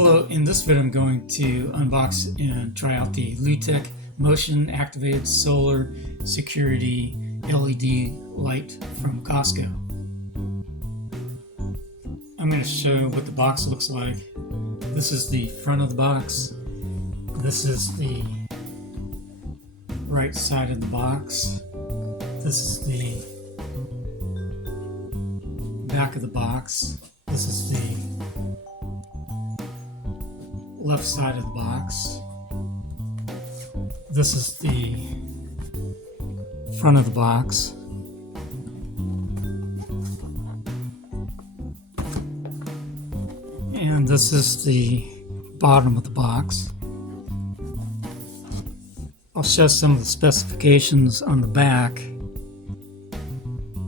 Hello, in this video I'm going to unbox and try out the Lutec motion activated solar security LED light from Costco. I'm going to show what the box looks like. This is the front of the box. This is the right side of the box. This is the back of the box. This is the left side of the box. This is the front of the box. And this is the bottom of the box. I'll show some of the specifications on the back.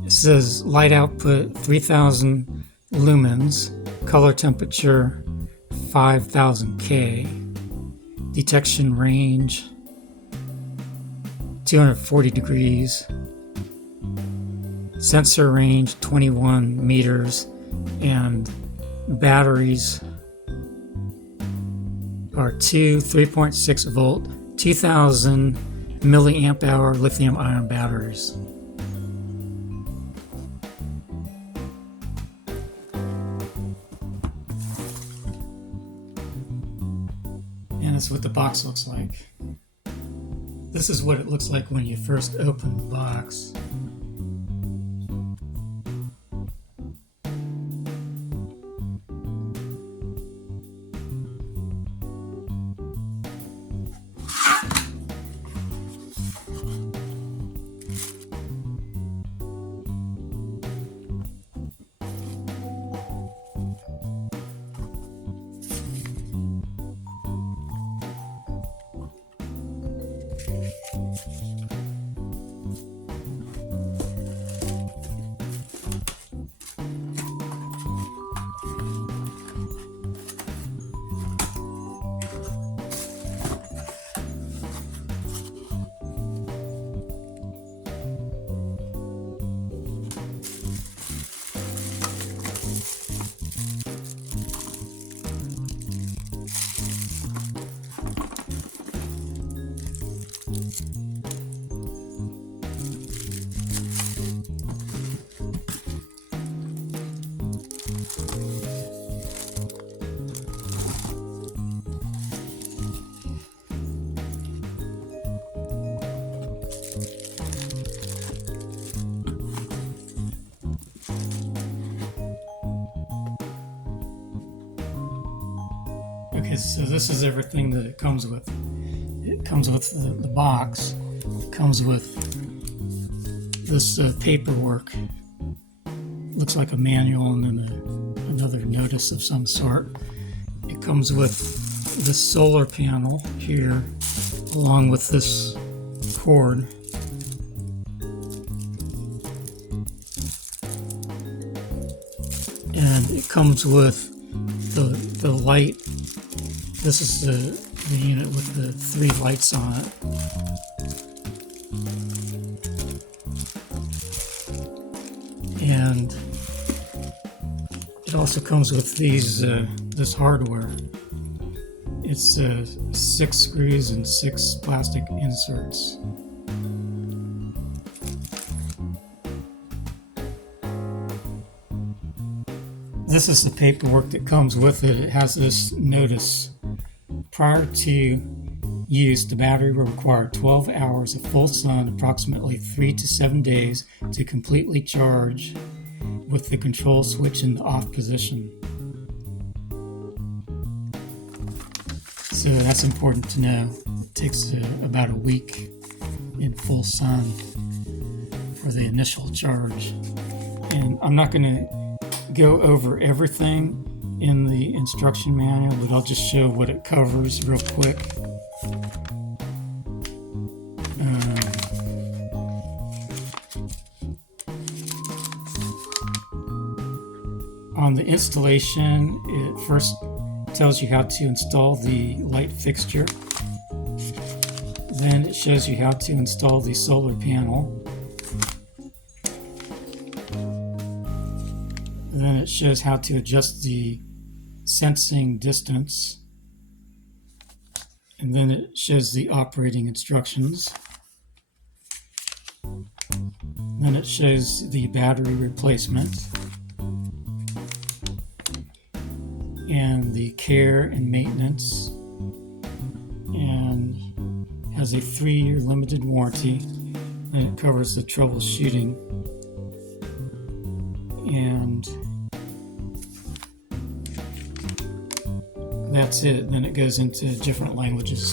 It says light output 3000 lumens, color temperature 5000K, detection range 240 degrees, sensor range 21 meters, and batteries are two 3.6 volt 2000 milliamp hour lithium ion batteries. And that's what the box looks like. This is what it looks like when you first open the box. Okay, so this is everything that it comes with. It comes with the box. It comes with this paperwork. Looks like a manual and then another notice of some sort. It comes with this solar panel here, along with this cord. And it comes with the light. This is the unit with the 3 lights on it. And it also comes with these this hardware. It's 6 screws and 6 plastic inserts. This is the paperwork that comes with it. It has this notice. Prior to use, the battery will require 12 hours of full sun, approximately 3 to 7 days, to completely charge with the control switch in the off position. So that's important to know. It takes about a week in full sun for the initial charge. And I'm not going to go over everything in the instruction manual, but I'll just show what it covers real quick. On the installation, it first tells you how to install the light fixture. Then it shows you how to install the solar panel. And then it shows how to adjust the sensing distance, and then it shows the operating instructions. Then it shows the battery replacement and the care and maintenance, and has a 3-year limited warranty, and it covers the troubleshooting. And that's it. Then it goes into different languages.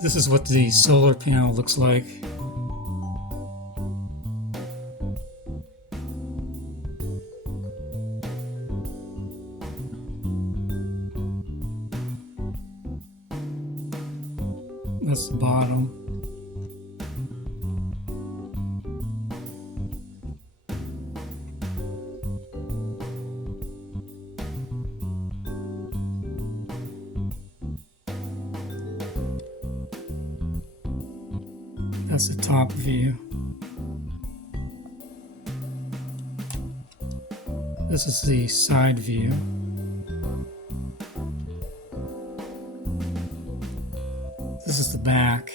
This is what the solar panel looks like. That's the bottom. That's the top view. This is the side view. This is the back.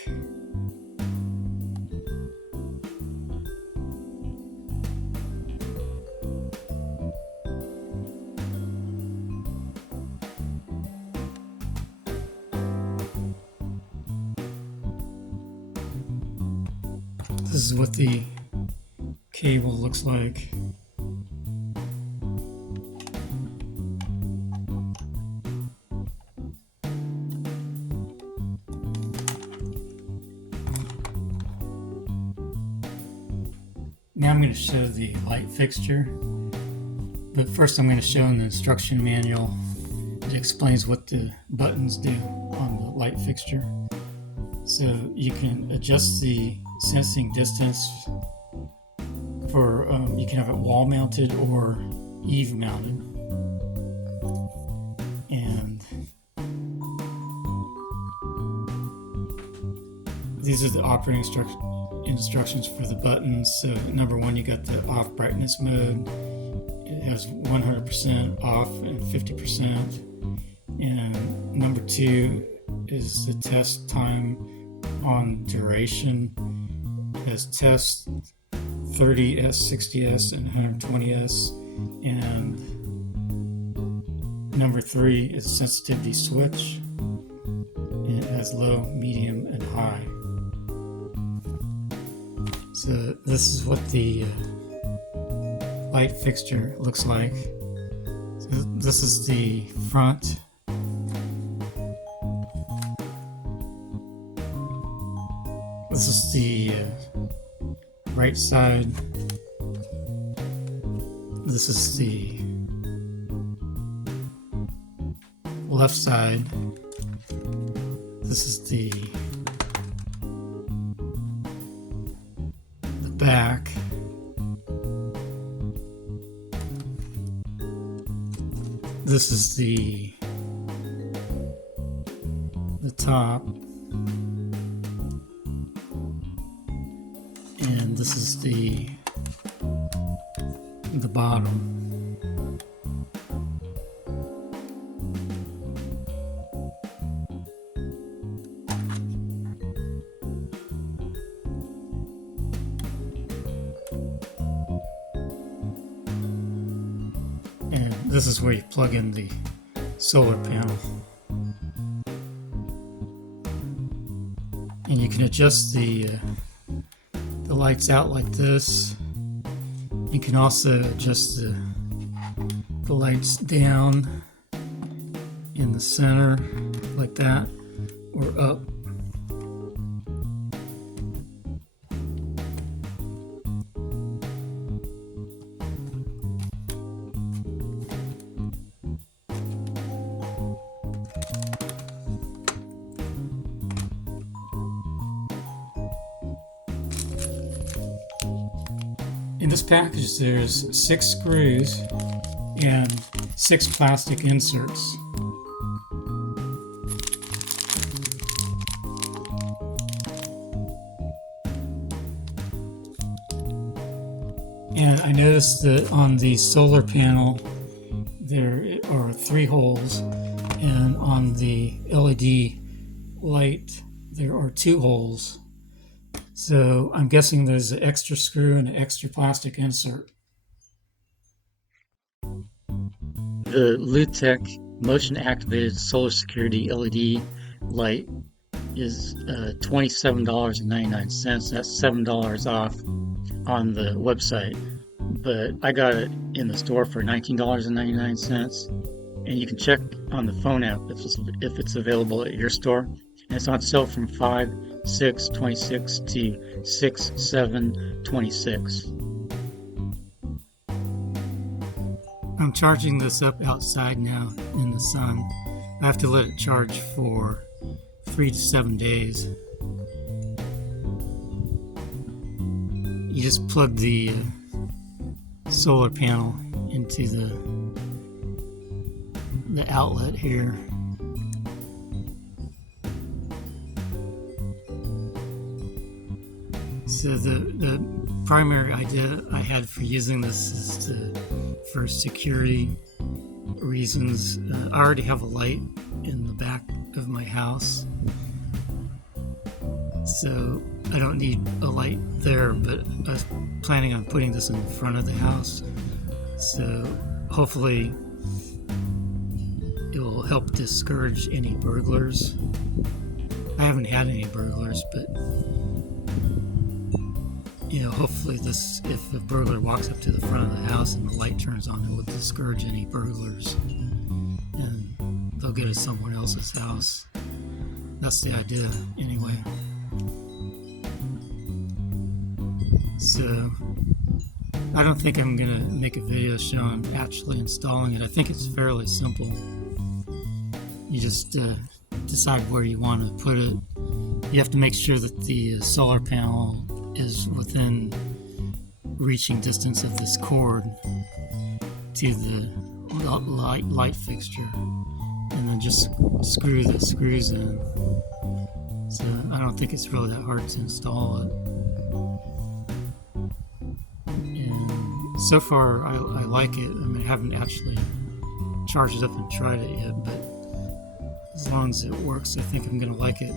This is what the cable looks like. Now I'm going to show the light fixture, but first I'm going to show in the instruction manual. It explains what the buttons do on the light fixture. So you can adjust the sensing distance for, you can have it wall mounted or eave mounted. And these are the operating instructions for the buttons. So number 1, you got the off brightness mode. It has 100% off and 50%. And number 2 is the test time on duration. It has test 30S, 60S, and 120S. And number 3 is a sensitivity switch. And it has low, medium, and high. So this is what the light fixture looks like. So this is the front. This is the right side. This is the left side. This is the back. This is the top. And this is the bottom. And this is where you plug in the solar panel. And you can adjust the lights out like this. You can also adjust the lights down in the center like that, or up. In this package there's 6 screws and 6 plastic inserts. And I noticed that on the solar panel there are 3 holes, and on the LED light there are 2 holes. So I'm guessing there's an extra screw and an extra plastic insert. The Lutec motion activated solar security LED light is $27.99. That's $7 off on the website, but I got it in the store for $19.99. And you can check on the phone app if it's available at your store. And it's on sale from 5/6/26 to 6/7/26. I'm charging this up outside now in the sun. I have to let it charge for 3 to 7 days. You just plug the solar panel into the outlet here. So the primary idea I had for using this is for security reasons. I already have a light in the back of my house, so I don't need a light there, but I was planning on putting this in the front of the house, so hopefully it will help discourage any burglars. I haven't had any burglars, but hopefully if a burglar walks up to the front of the house and the light turns on, it will discourage any burglars and they'll get to someone else's house. That's the idea anyway. So I don't think I'm gonna make a video showing actually installing it. I think it's fairly simple. You just decide where you want to put it. You have to make sure that the solar panel is within reaching distance of this cord to the light fixture, and then just screw the screws in. So I don't think it's really that hard to install it. And so far I like it. I mean, I haven't actually charged it up and tried it yet, but as long as it works, I think I'm going to like it.